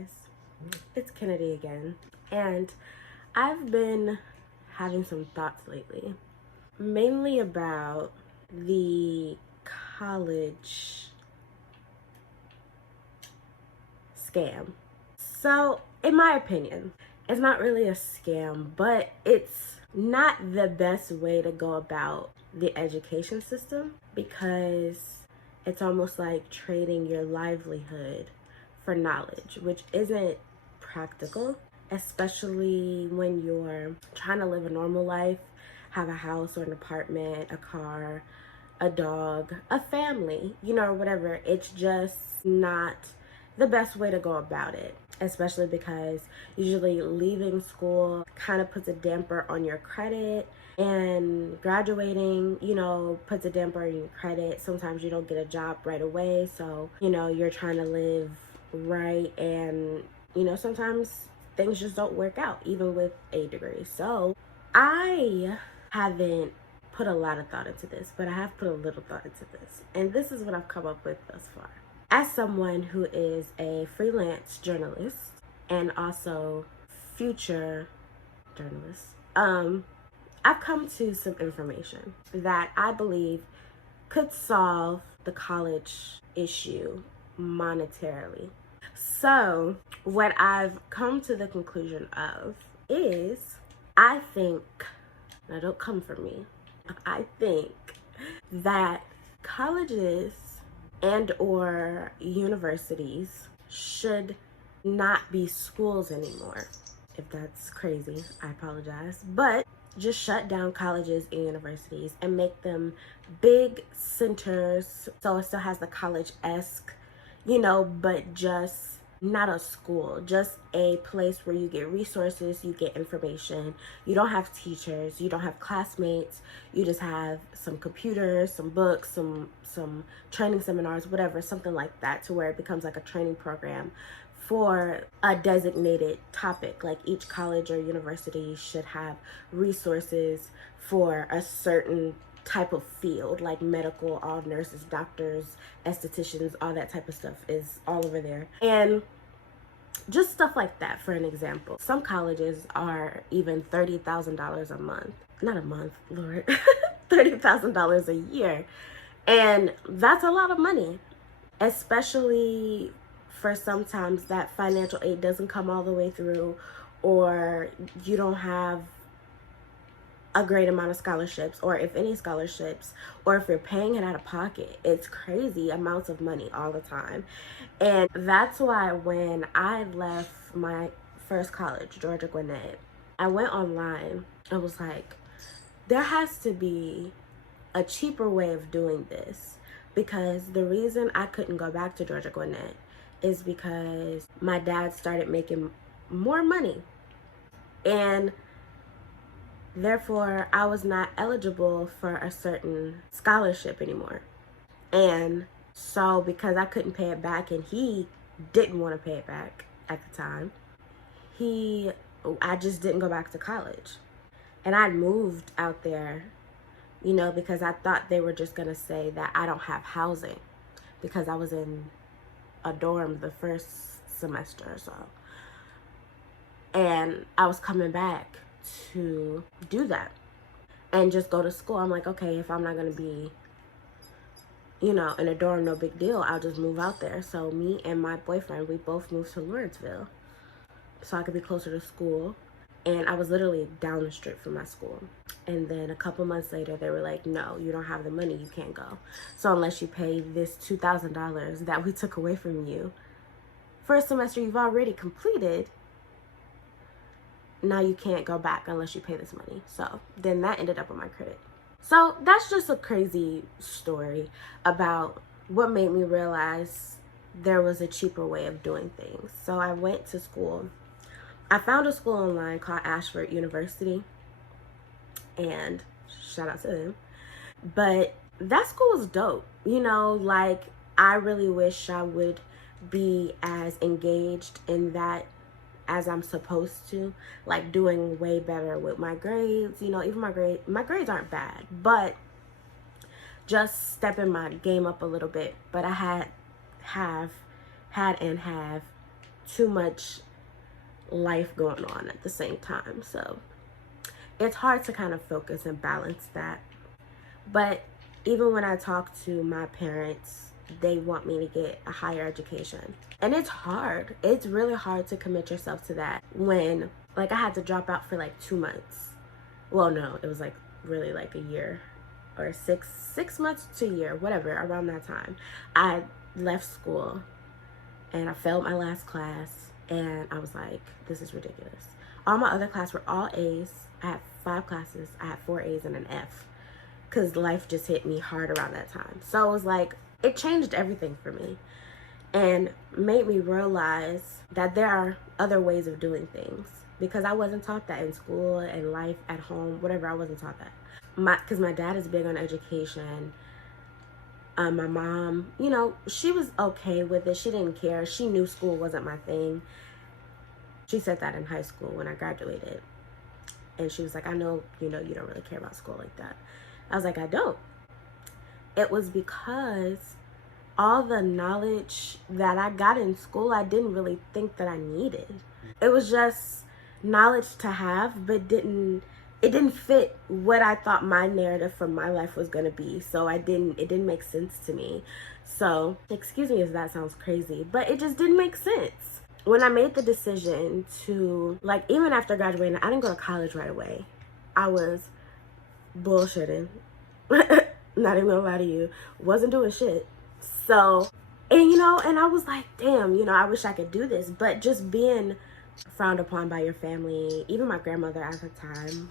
guys, it's Kennedy again, and I've been having some thoughts lately, mainly about the college scam. So, in my opinion, it's not really a scam, but it's not the best way to go about the education system, because it's almost like trading your livelihood for knowledge, which isn't practical, especially when you're trying to live a normal life, have a house or an apartment, a car, a dog, a family, or whatever. It's just not the best way to go about it, especially because usually leaving school kind of puts a damper on your credit, and graduating, puts a damper on your credit. Sometimes you don't get a job right away, so, you're trying to live right, and, sometimes things just don't work out, even with a degree. So I haven't put a lot of thought into this, but I have put a little thought into this, and this is what I've come up with thus far. As someone who is a freelance journalist and also future journalist, I've come to some information that I believe could solve the college issue monetarily. So what I've come to the conclusion of is, I think, now don't come for me, I think that colleges and or universities should not be schools anymore. If that's crazy, I apologize. But just shut down colleges and universities and make them big centers, so it still has the college-esque, but just not a school, just a place where you get resources, you get information. You don't have teachers, you don't have classmates, you just have some computers, some books, some training seminars, whatever, something like that, to where it becomes like a training program for a designated topic. Like each college or university should have resources for a certain type of field, like medical, all nurses, doctors, estheticians, all that type of stuff is all over there. And just stuff like that. For an example, some colleges are even $30,000 a month. Not a month, Lord. $30,000 a year. And that's a lot of money, especially for sometimes that financial aid doesn't come all the way through, or you don't have a great amount of scholarships, or if any scholarships, or if you're paying it out of pocket. It's crazy amounts of money all the time. And that's why when I left my first college, Georgia Gwinnett, I went online. I was like, there has to be a cheaper way of doing this, because the reason I couldn't go back to Georgia Gwinnett is because my dad started making more money, and therefore I was not eligible for a certain scholarship anymore. And so because I couldn't pay it back, and he didn't want to pay it back at the time, I just didn't go back to college. And I moved out there, because I thought they were just gonna say that I don't have housing, because I was in a dorm the first semester or so. And I was coming back to do that and just go to school. I'm like, okay, if I'm not gonna be, in a dorm, no big deal, I'll just move out there. So me and my boyfriend, we both moved to Lawrenceville so I could be closer to school. And I was literally down the street from my school. And then a couple months later, they were like, no, you don't have the money, you can't go. So unless you pay this $2,000 that we took away from you for a semester you've already completed, now you can't go back unless you pay this money. So then that ended up on my credit. So that's just a crazy story about what made me realize there was a cheaper way of doing things. So I went to school. I found a school online called Ashford University, and shout out to them. But that school was dope. Like, I really wish I would be as engaged in that as I'm supposed to, like doing way better with my grades. Even my grades aren't bad, but just stepping my game up a little bit. But I have too much life going on at the same time. So it's hard to kind of focus and balance that. But even when I talk to my parents, they want me to get a higher education. And it's hard. It's really hard to commit yourself to that when, like, I had to drop out for like 2 months. Well, no, it was like really like a year or six months to a year, whatever, around that time. I left school and I failed my last class, and I was like, this is ridiculous. All my other classes were all A's. I had 5 classes. I had 4 A's and an F, because life just hit me hard around that time. So it was like, it changed everything for me and made me realize that there are other ways of doing things, because I wasn't taught that in school and life at home, whatever. I wasn't taught that. Because my dad is big on education. My mom, you know, she was okay with it. She didn't care. She knew school wasn't my thing. She said that in high school when I graduated. And she was like, I know, you don't really care about school like that. I was like, I don't. It was because all the knowledge that I got in school, I didn't really think that I needed. It was just knowledge to have, but it didn't fit what I thought my narrative for my life was going to be. So it didn't make sense to me. So, excuse me if that sounds crazy, but it just didn't make sense. When I made the decision to, like, even after graduating, I didn't go to college right away. I was bullshitting. Not even gonna lie to you. Wasn't doing shit. So, and I was like, damn, I wish I could do this. But just being frowned upon by your family, even my grandmother at the time,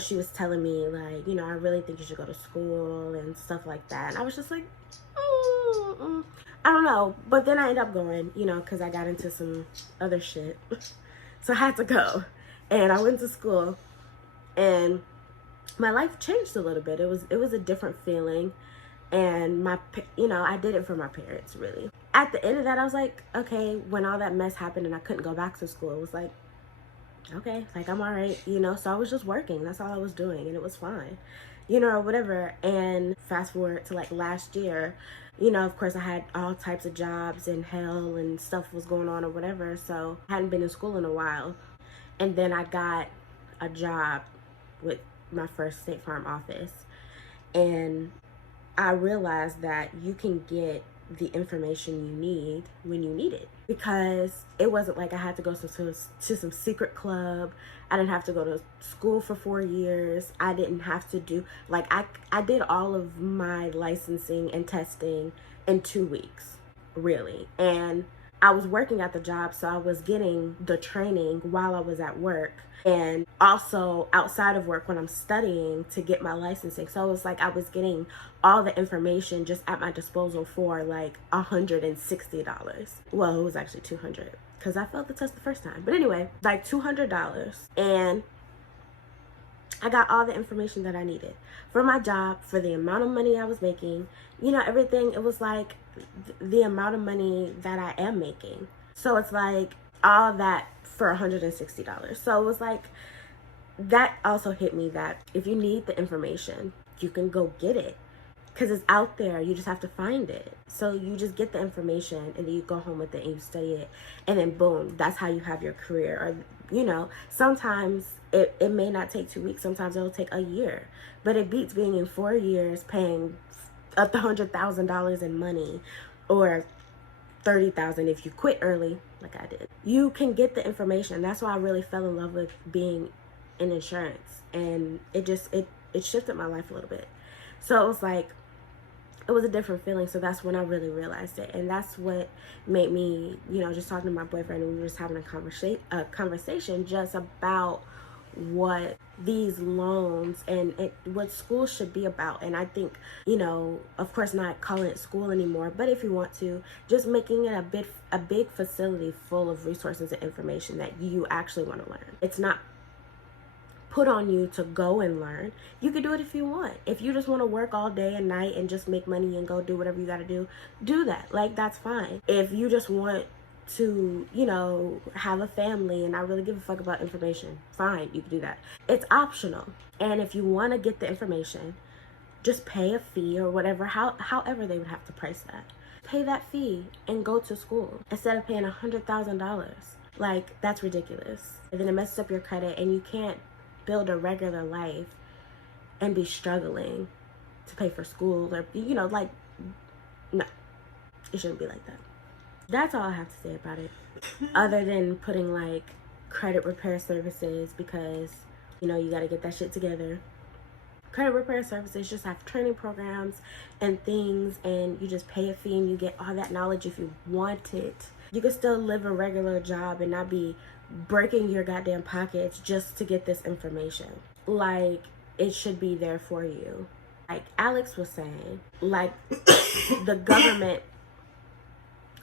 she was telling me, like, I really think you should go to school and stuff like that. And I was just like, I don't know. But then I ended up going, because I got into some other shit. So I had to go. And I went to school. And my life changed a little bit. It was a different feeling. And I did it for my parents, really. At the end of that, I was like, okay, when all that mess happened and I couldn't go back to school, it was like, okay, like, I'm all right, so I was just working. That's all I was doing, and it was fine, or whatever. And fast forward to like last year, of course I had all types of jobs and hell and stuff was going on or whatever, so I hadn't been in school in a while. And then I got a job with my first State Farm office, and I realized that you can get the information you need when you need it, because it wasn't like I had to go to some secret club. I didn't have to go to school for 4 years. I didn't have to do, like, I did all of my licensing and testing in 2 weeks, really. And I was working at the job, so I was getting the training while I was at work, and also outside of work when I'm studying to get my licensing. So it was like I was getting all the information just at my disposal for like $160. Well, it was actually $200 because I failed the test the first time. But anyway, like $200. And I got all the information that I needed for my job, for the amount of money I was making, everything. It was like the amount of money that I am making. So it's like all that for $160. So it was like, that also hit me that if you need the information, you can go get it, because it's out there. You just have to find it. So you just get the information and then you go home with it and you study it, and then boom, that's how you have your career. Or sometimes it may not take 2 weeks, sometimes it'll take a year, but it beats being in 4 years paying up to $100,000 in money, or $30,000 if you quit early like I did. You can get the information. That's why I really fell in love with being in insurance, and it shifted my life a little bit. So it was like, it was a different feeling. So that's when I really realized it, and that's what made me, just talking to my boyfriend, and we were just having a conversation just about what these loans and what school should be about. And I think, of course, not calling it school anymore, but if you want to, just making it a big facility full of resources and information that you actually want to learn. It's not put on you to go and learn. You can do it if you want. If you just want to work all day and night and just make money and go do whatever you got to do that. Like, that's fine. If you just want to, have a family and not really give a fuck about information, fine, you can do that. It's optional. And if you want to get the information, just pay a fee or whatever, however they would have to price that. pay that fee and go to school instead of paying $100,000. Like, that's ridiculous. And then it messes up your credit, and you can't build a regular life and be struggling to pay for school, or, you know, like, no, it shouldn't be like that. That's all I have to say about it, other than putting like credit repair services, because, you know, you got to get that shit together. Credit repair services just have training programs and things, and you just pay a fee and you get all that knowledge if you want it. You can still live a regular job and not be breaking your goddamn pockets just to get this information. Like, it should be there for you. Like Alex was saying, like, the government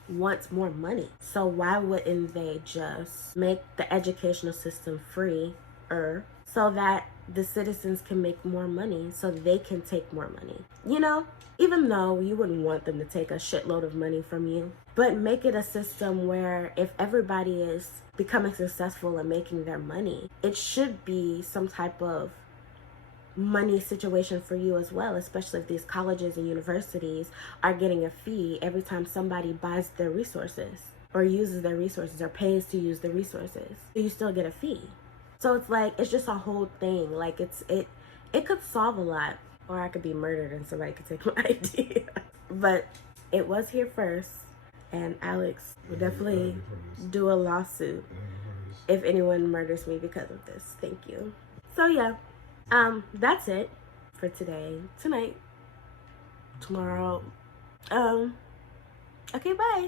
wants more money. So why wouldn't they just make the educational system free, so that the citizens can make more money, so they can take more money? You know, even though you wouldn't want them to take a shitload of money from you, but make it a system where if everybody is becoming successful and making their money, it should be some type of money situation for you as well, especially if these colleges and universities are getting a fee every time somebody buys their resources or uses their resources or pays to use the resources. You still get a fee. So it's like, it's just a whole thing. Like, it could solve a lot, or I could be murdered and somebody could take my idea. But it was here first, and Alex will definitely do a lawsuit if anyone murders me because of this. Thank you. So yeah, that's it for today, tonight, tomorrow. Okay, bye.